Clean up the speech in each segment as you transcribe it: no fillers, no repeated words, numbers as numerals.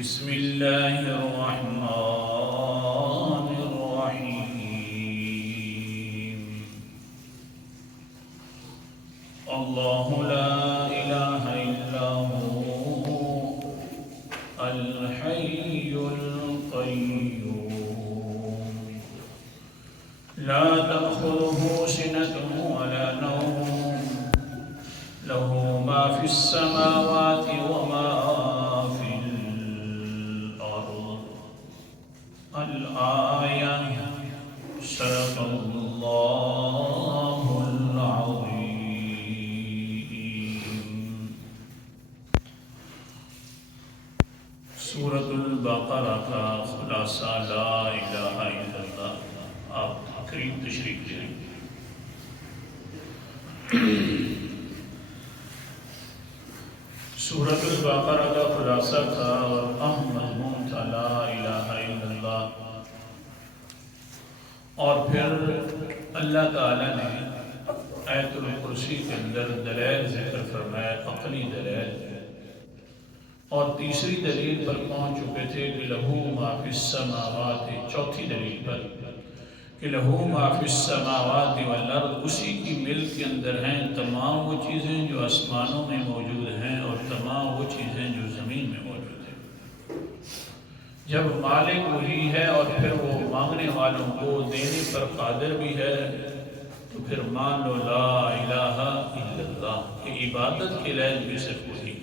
بسم اللہ الرحمن الرحیم اللہ لا الہ الا هو الحی القیوم لا تأخذه سنة ولا نوم له ما في السماوات وما الآية صدق الله العظيم سورة البقرہ کا خلاصہ لا الہ الا اللہ. آپ قریب تشریف لیں. سورة البقرہ کا خلاصہ تھا اور اہم مضمون تھا لا الہ الا اللہ. اور پھر اللہ تعالیٰ نے آیت الکرسی کے اندر دلائل ذکر فرمایا، عقلی دلائل، اور تیسری دلیل پر پہنچ چکے تھے کہ لہو ما فی السماوات، چوتھی دلیل پر کہ لہو ما فی السماوات والارض، اسی کی ملک کے اندر ہیں تمام وہ چیزیں جو آسمانوں میں موجود ہیں اور تمام وہ چیزیں جو زمین میں موجود ہیں. جب مالک وہی ہے اور پھر وہ مانگنے والوں کو دینے پر قادر بھی ہے تو پھر مان لو لا الہ الا اللہ کہ عبادت کے لائق بھی صرف وہی ہے.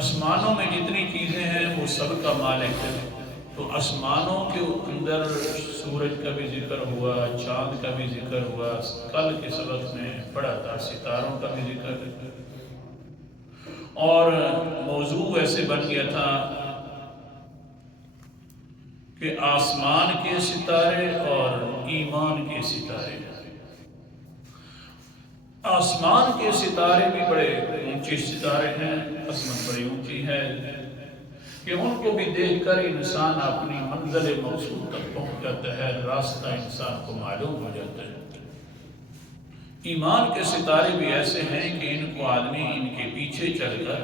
آسمانوں میں جتنی چیزیں ہیں وہ سب کا مالک ہے. تو آسمانوں کے اندر سورج کا بھی ذکر ہوا، چاند کا بھی ذکر ہوا، کل کے سبق میں پڑھا تھا ستاروں کا بھی ذکر، اور موضوع ایسے بن گیا تھا کہ آسمان کے ستارے اور ایمان کے ستارے. آسمان کے ستارے بھی بڑے اونچے ستارے ہیں، عظمت بڑی اونچی ہے کہ ان کو بھی دیکھ کر انسان اپنی منزل مقصود تک پہنچ جاتا ہے، راستہ انسان کو معلوم ہو جاتا ہے. ایمان کے ستارے بھی ایسے ہیں کہ ان کو آدمی ان کے پیچھے چل کر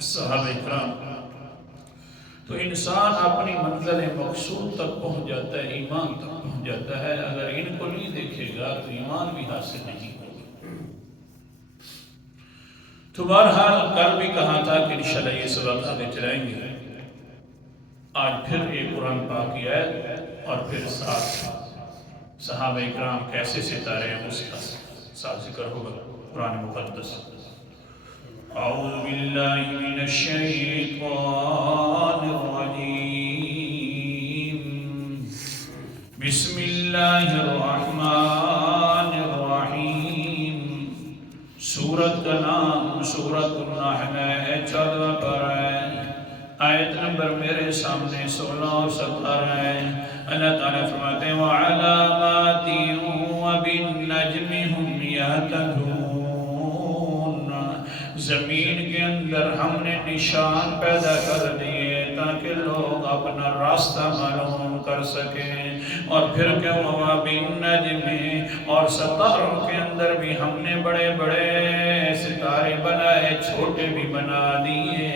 صحابہ کرام تو انسان اپنی منزل مقصود تک پہنچ جاتا ہے، ایمان تک پہنچ جاتا ہے. اگر ان کو نہیں دیکھے گا تو ایمان بھی حاصل نہیں ہوگا. تو بہرحال کل بھی کہا تھا کہ انشاءاللہ یہ سبق آگے چلائیں گے. آج پھر ایک قرآن پاک کی آیت اور پھر ساتھ صحابہ اکرام کیسے ستارے ہیں اس کا ساتھ ذکر ہوگا. قرآن مقدس. اعوذ باللہ من الشیطان الرجیم بسم اللہ الرحمن الرحیم. سورت کا نام سورت النحل ہے، 14 پر ہے. آیت نمبر میرے سامنے 16 اور 17 ہے. اللہ تعالیٰ فرماتے ہیں وَعَلَامَاتٍ وَبِالنَّجْمِ هُمْ يَهْتَدُونَ. زمین کے اندر ہم نے نشان پیدا کر دیے تاکہ لوگ اپنا راستہ معلوم کر سکیں. اور پھر کہ وَبِالنَّجْمِ، اور ستاروں کے اندر بھی ہم نے بڑے بڑے ستارے بنائے، چھوٹے بھی بنا دیے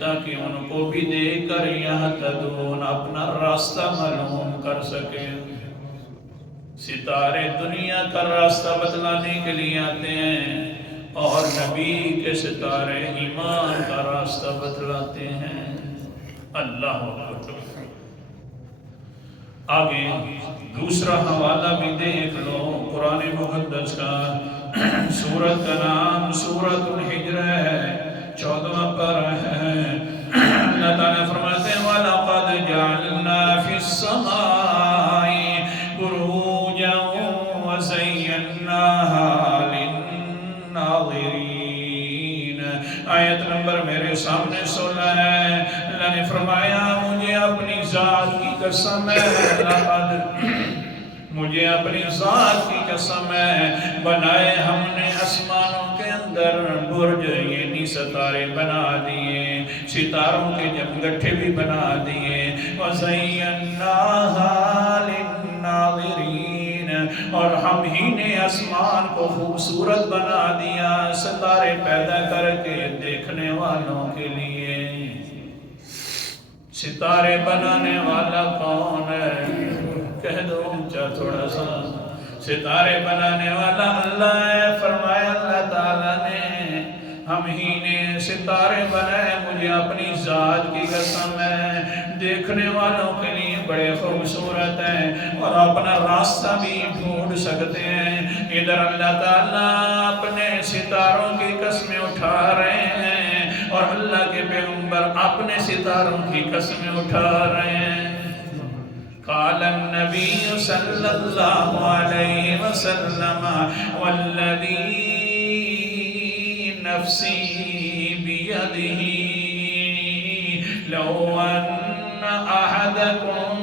تاکہ ان کو بھی دیکھ کر یہتدون اپنا راستہ معلوم کر سکیں. ستارے دنیا کا راستہ بتلانے کے لیے آتے ہیں اور نبی کے ستارے ایمان کا راستہ بتلاتے ہیں. اللہ اکبر. آگے دوسرا حوالہ بھی دیکھ لو قرآن مقدس کا. سورت کا نام سورت الحجر ہے، 14 پر ہے. اللہ تعالیٰ فرماتے ہیں وَلَقَدْ جَعَلْنَا فِي السَّمَاءِ بُرُوجًا وَزَيَّنَّاهَا لِلنَّاظِرِينَ. آیت نمبر میرے سامنے 16 ہے. اللہ نے فرمایا مجھے اپنی ذات کی قسم ہے، مجھے اپنی ذات کی قسم ہے، بنائے ہم نے آسمانوں کے اندر برج، یعنی ستارے بنا دیے، ستاروں کے جمگٹھے بھی بنا دیے. وَزَيَّنَّاهَا لِلنَّاظِرِينَ، اور ہم ہی نے آسمان کو خوبصورت بنا دیا ستارے پیدا کر کے دیکھنے والوں کے لیے۔ ستارے بنانے والا کون ہے؟ کہہ دو اونچا تھوڑا سا۔ ستارے بنانے والا اللہ ہے۔ فرمایا اللہ تعالیٰ نے ہم ہی نے ستارے بنائے، مجھے اپنی ذات کی قسم ہے، دیکھنے والوں کے لیے بڑے خوبصورت ہیں اور اپنا راستہ بھی ڈھونڈ سکتے ہیں۔ ادھر اللہ تعالیٰ اپنے ستاروں کی قسمیں اٹھا رہے ہیں اور اللہ کے پیغمبر اپنے ستاروں کی قسمیں اٹھا رہے ہیں۔ قال النبی صلی اللہ علیہ وسلم والذی نفسی بیدہ لو ان احدکم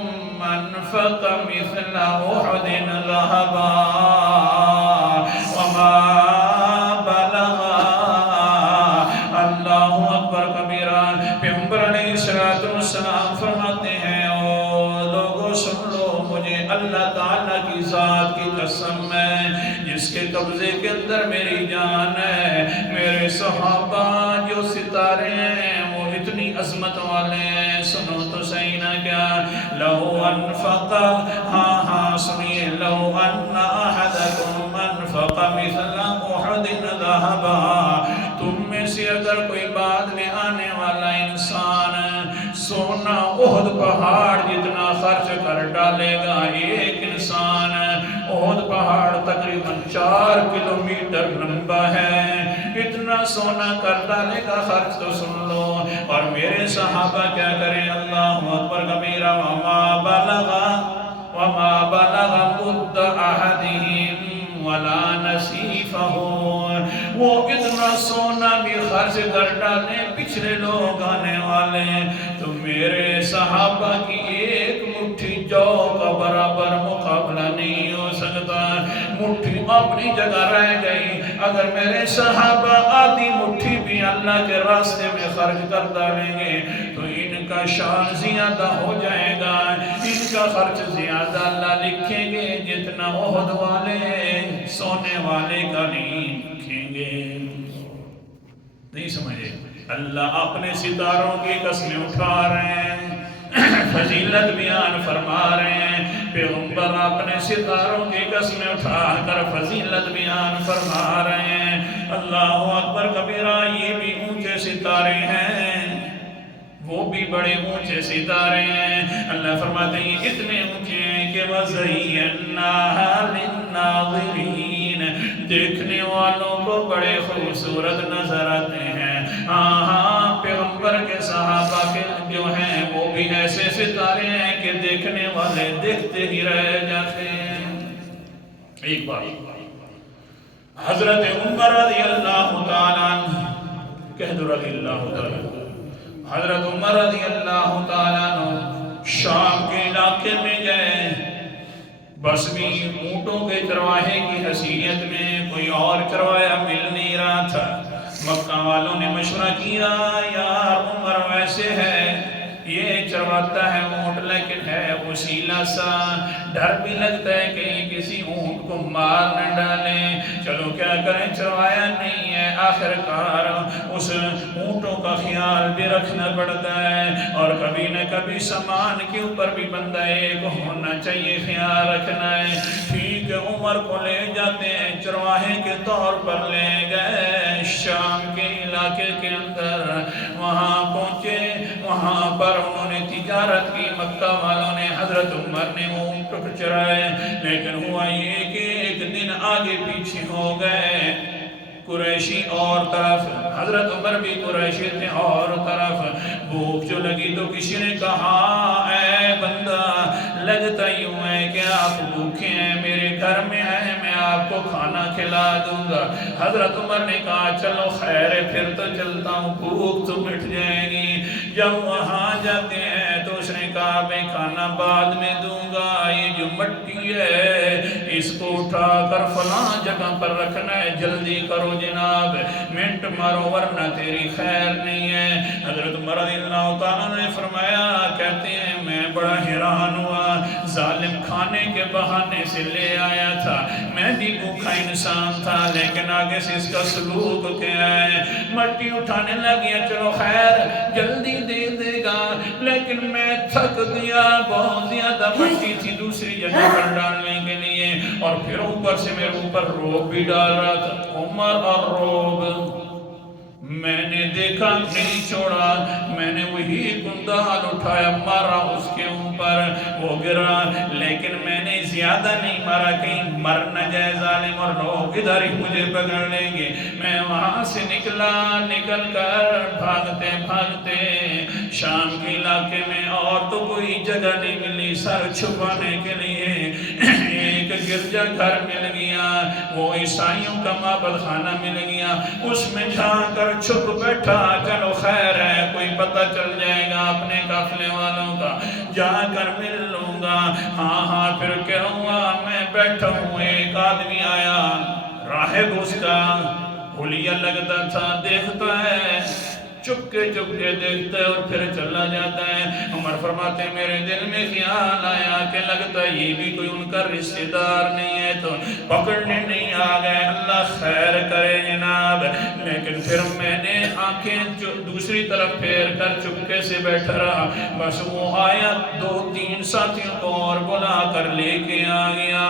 انفق مثل احد ذہبا وما بلغ اللہ اکبر کبیرہ۔ پیغمبر علیہ السلام فرماتے ہیں سن لو، مجھے اللہ تعالیٰ کی ذات کی قسم ہے جس کے قبضے کے اندر میری جان ہے، میرے صحابہ جو ستارے ہیں وہ اتنی عظمت والے ہیں۔ سنو تو صحیح نہ کیا؟ لو انفق، ہاں سنیے، لو ان احدکم انفق مثل احد ذہبا، تم میں سے اگر کوئی بعد میں آنے والا انسان سونا احد پہاڑ جتنا خرچ کر ڈالے گا، ایک انسان احد پہاڑ تقریباً 4 کلومیٹر لمبا ہے، اتنا سونا کر ڈالے گا خرچ، تو سن لو۔ اور میرے صحابہ کیا کریں؟ اللہ اکبر کبیرہ۔ وما بلغ مد احدہم ولا نصیفہ، وہ اتنا سونا بھی خرچ کر ڈالیں پچھلے لوگ آنے والے ہیں تو میرے صحابہ کی ایک مٹھی جو کا برابر مقابلہ نہیں ہو سکتا۔ مٹھی اپنی جگہ رہ گئی، اگر میرے صحابہ آدھی مٹھی بھی اللہ کے راستے میں خرچ کر ڈالیں گے تو ان کا شان زیادہ ہو جائے گا، ان کا خرچ زیادہ اللہ لکھیں گے جتنا احد والے سونے والے کا نہیں لکھیں گے۔ نہیں سمجھے؟ اللہ اپنے ستاروں کی قسمیں اٹھا رہے ہیں، فضیلت بیان فرما رہے ہیں۔ پیغمبر اپنے ستاروں کی قسمیں اٹھا کر فضیلت بیان فرما رہے ہیں۔ اللہ اکبر کبیرہ۔ یہ بھی اونچے ستارے ہیں، وہ بھی بڑے اونچے ستارے ہیں۔ اللہ فرماتے ہیں اتنے اونچے ہیں کہ وَزَيَّنَّاهَا لِلنَّاظِرِينَ، دیکھنے والوں کو بڑے خوبصورت نظر آتے ہیں۔ ہاں پیغمبر کے صحابہ کے جو ہیں وہ بھی ایسے ستارے ہیں کہ دیکھنے والے دیکھتے ہی رہ جاتے ہیں۔ ایک بار حضرت عمر رضی اللہ تعالیٰ عنہ، کہہ دو رضی اللہ تعالیٰ عنہ، حضرت عمر رضی اللہ تعالیٰ عنہ شام کے علاقے میں گئے، بس بھی اونٹوں کے چرواہے کی حیثیت میں کوئی اور چرواہا مل نہیں رہا تھا۔ مکہ والوں نے مشورہ کیا، یار عمر ویسے ہے، یہ چرواتا ہے اونٹ لیکن ہے وسیلہ سا، ڈر بھی لگتا ہے کہ کسی اونٹ کو مار نہ ڈالیں، چلو کیا کریں، چروایا نہیں ہے، آخر کار اس اونٹوں کا خیال بھی رکھنا پڑتا ہے اور کبھی نہ کبھی سامان کے اوپر بھی بندہ ایک ہونا چاہیے، خیال رکھنا ہے۔ ٹھیک ہے، عمر کو لے جاتے ہیں، چرواہے کے طور پر لے گئے شام کے علاقے کے اندر، وہاں پہنچے، وہاں پر انہوں نے تجارت کی، مکہ والوں نے، حضرت عمر نے اونٹ چرائے، لیکن ہوا یہ کہ ایک دن آگے پیچھے ہو گئے، قریشی اور طرف، حضرت عمر بھی قریشی تھے اور طرف، بھوک جو لگی تو کسی نے کہا اے بندہ لگتا یوں ہے کہ آپ بھوکے ہیں، میرے گھر میں آئے، میں آپ کو کھانا کھلا دوں گا۔ حضرت عمر نے کہا چلو خیر ہے پھر تو چلتا ہوں، بھوک تو مٹ جائے گی۔ جب وہاں جاتے ہیں تو اس نے کہا میں کھانا بعد میں دوں گا، یہ جو مٹی ہے اس کو اٹھا کر فلاں جگہ پر رکھنا ہے، جلدی کرو جناب، منٹ مارو ورنہ تیری خیر نہیں ہے۔ حضرت عمر رضی اللہ تعالیٰ نے فرمایا، کہتے ہیں میں بڑا حیران ہوا، ظالم کھانے کے بہانے سے لے آیا تھا، میں بھی بھوکا انسان تھا، لیکن آگے سے اس کا سلوک کیا ہے، مٹی اٹھانے لگیا، چلو خیر جلدی دے دے گا، لیکن میں تھک گیا، بہت زیادہ مٹی تھی دوسری جگہ پر ڈالنے کے لیے، اور پھر اوپر سے میرے اوپر روب بھی ڈال رہا تھا۔ عمر اور روب میں نے دیکھا نہیں چھوڑا، میں نے وہی کندال اٹھایا مارا اس کے اوپر، وہ گرا، لیکن میں نے زیادہ نہیں مارا، کہیں مر نہ جائے ظالم اور لوگ ادھر ہی مجھے پکڑ لیں گے۔ میں وہاں سے نکل کر بھاگتے بھاگتے شام کے علاقے میں، اور تو کوئی جگہ نہیں ملی سر چھپانے کے لیے، ایک گرجا گھر مل گیا، وہ عیسائیوں کا معبد خانہ مل گیا، اس میں جا کر چھپ بیٹھا، چلو خیر ہے کوئی پتہ چل جائے گا اپنے قافلے والوں کا، جا کر مل لوں گا۔ ہاں پھر کیا ہوا، میں بیٹھا ہوں، ایک آدمی آیا، راہب اس کا حلیہ لگتا تھا، دیکھتا ہے، چپکے دیکھتا ہے اور پھر چلا جاتا ہے۔ عمر فرماتے ہیں میرے دل میں خیال آیا کہ لگتا ہے یہ بھی کوئی ان کا رشتہ دار نہیں ہے، تو پکڑنے نہیں آ گئے، اللہ خیر کرے جناب۔ لیکن پھر میں نے آنکھیں دوسری طرف پھیر کر چپکے سے بیٹھا رہا، بس وہ آیا، 2-3 ساتھیوں کو اور بلا کر لے کے آ گیا،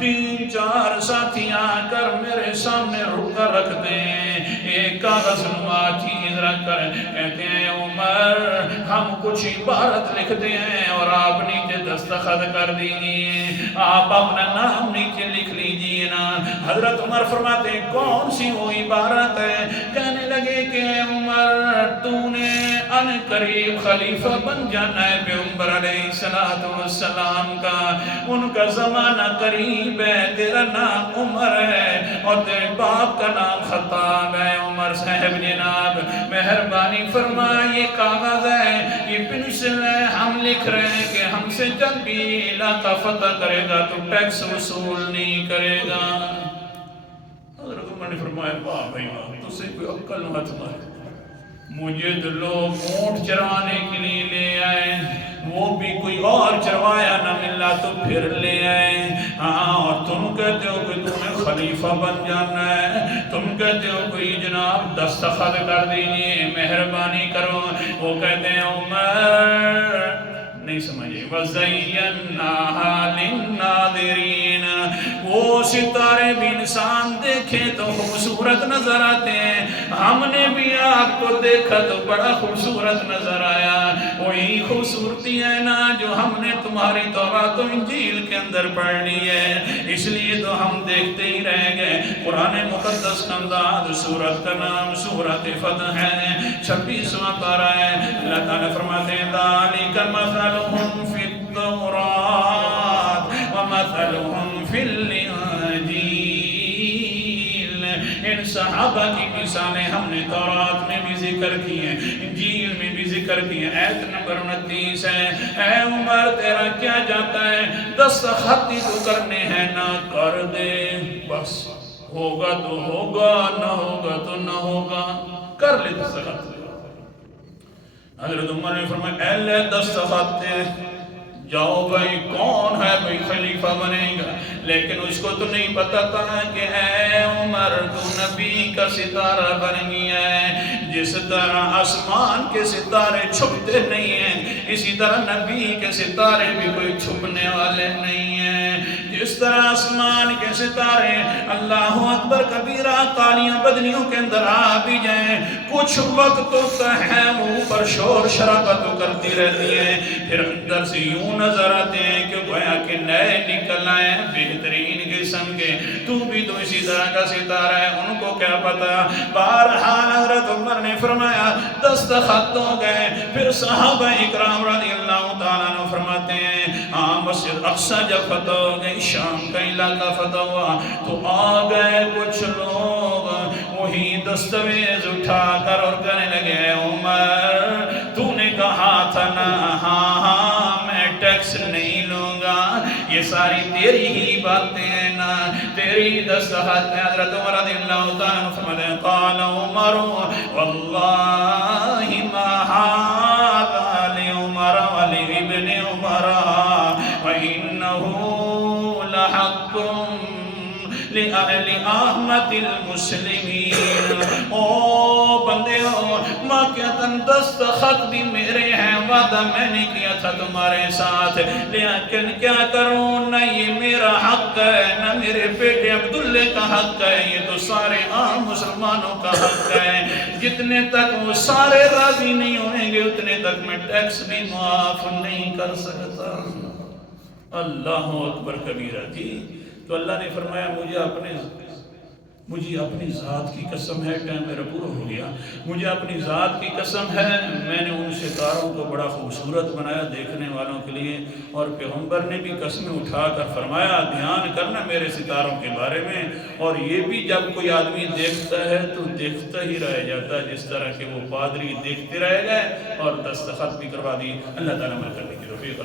3-4 ساتھی آ کر میرے سامنے رک کر رکھتے ہیں، ایک کاغذ نما چیز رکھ کر کہتے ہیں عمر ہم کچھ عبارت لکھتے ہیں اور آپ نیچے دستخط کر دیجئے، آپ اپنا نام نیچے لکھ لیجئے نا۔ حضرت عمر فرماتے ہیں کون سی وہ عبارت ہے؟ کہنے لگے کہ عمر تو نے ان قریب خلیفہ بن جانا ہے پیغمبر علیہ السلام کا، ان کا زمانہ قریب ہے، تیرا نام عمر ہے اور تیرے باپ کا نام خطاب ہے۔ عمر صاحب جناب مہربانی فرما، یہ کاغذ ہے، یہ پنسل ہے، ہم لکھ رہے ہیں کہ ہم سے جب بھی علاقہ فتح کرے گا تو ٹیکس وصول نہیں کرے گا۔ حضرت عمر نے فرمایا واہ بھائی واہ، تو سے کوئی عقل نہ تمہارے، مجھے تو لوگ اونٹ چرانے کے لیے لے آئے، وہ بھی کوئی اور چروایا نہ ملا تو پھر لے آئے، ہاں اور تم کہتے ہو کہ تمہیں خلیفہ بن جانا ہے، تم کہتے ہو کوئی جناب دستخط کر دیجئے، مہربانی کرو۔ وہ کہتے ہیں عمر نہیں سمجھے، وَزَيَّنَّاهَا لِلنَّاظِرِينَ، وہ ستارے بھی انسان دیکھے تو خوبصورت نظر آتے ہیں، ہم نے بھی آپ کو دیکھا تو بڑا خوبصورت نظر آیا، وہی خوبصورتی ہے نا جو ہم نے تمہاری تورات و انجیل کے اندر پڑھ لی ہے، اس لیے تو ہم دیکھتے ہی رہ گئے۔ قرآن مقدس کا انداز، سورت کا نام سورت فتح ہے، 26واں پارہ ہے۔ اللہ تعالیٰ فرماتے ہیں ذَلِكَ مَثَلُهُمْ فِي التَّوْرَاةِ وَمَثَلُهُمْ فِي الْإِنجِيلِ، ان صحابہ کی مثالیں ہم نے تورات میں بھی ذکر کی ہیں، انجیل میں بھی ذکر کی ہیں۔ آیت نمبر 29 ہے، اے عمر تیرا کیا جاتا ہے، دستخط ہی تو کرنے ہیں، نہ کر دے، بس ہوگا تو ہوگا، نہ ہوگا تو نہ ہوگا، کر لے دستخط۔ حضرت عمر نے فرمایا اے لے دستخط دے، جاؤ بھائی کون ہے بھائی خلیفہ بنے گا، لیکن اس کو تو نہیں پتا تھا کہ اے عمر تو نبی کا ستارہ بن گیا ہے، جس طرح آسمان کے ستارے چھپتے نہیں ہیں اسی طرح نبی کے ستارے بھی کوئی چھپنے والے نہیں ہیں، جس طرح آسمان کے ستارے اللہ اکبر کبیرہ تالیاں بدنیوں کے اندر آ بھی جائیں، کچھ وقت ہوتا ہے وہ اوپر شور شرابت کرتی رہتی ہے، پھر اندر سے یوں نظر آتے ہیں کہ گویا کہ نئے نکل آئے ہیں بہترین قسم کے، تو بھی تو اسی طرح کا ستارہ ہے، ان کو کیا پتا۔ بہرحال حضرت عمر نے فرمایا دستخط ہو گئے، پھر صحابہ اکرام رضی اللہ تعالیٰ عنہ فرماتے ہیں ہاں مسجد اقصی جب فتح ہو گئی، شام کا علاقہ فتح ہوا تو آ گئے کچھ لوگ، وہی دستاویز اٹھا کر اور کہنے لگے عمر تو نے کہا تھا نا ہاں میں ٹیکس نہیں لوں گا، یہ ساری تیری ہی باتیں ہیں میری دستخط میں حضرت عمر رضی اللہ تعالیٰ فرماتے ہیں قال عمر واللہ ما هذا لعمر ولابن عمر وإنه لحق لأہل آمت المسلمین. او بندے ہو واقعتاً دستخط بھی میرے ہیں، وعدہ میں نے کیا تھا تمہارے ساتھ، لیکن کیا کروں، نہ یہ میرا حق ہے نہ میرے بیٹے عبداللہ کا حق ہے، یہ تو سارے عام مسلمانوں کا حق ہے. جتنے تک وہ سارے راضی نہیں ہوئیں گے اتنے تک میں ٹیکس بھی معاف نہیں کر سکتا. اللہ اکبر کبیرہ. جی تو اللہ نے فرمایا مجھے اپنی ذات کی قسم ہے، ٹائم میرا پورا ہو گیا، مجھے اپنی ذات کی قسم ہے، میں نے ان ستاروں کو بڑا خوبصورت بنایا دیکھنے والوں کے لیے، اور پیغمبر نے بھی قسمیں اٹھا کر فرمایا دھیان کرنا میرے ستاروں کے بارے میں. اور یہ بھی جب کوئی آدمی دیکھتا ہے تو دیکھتا ہی رہ جاتا ہے، جس طرح کہ وہ پادری دیکھتے رہ گئے اور دستخط بھی کروا دی. اللہ تعالیٰ عمل کرنے کی توفیق.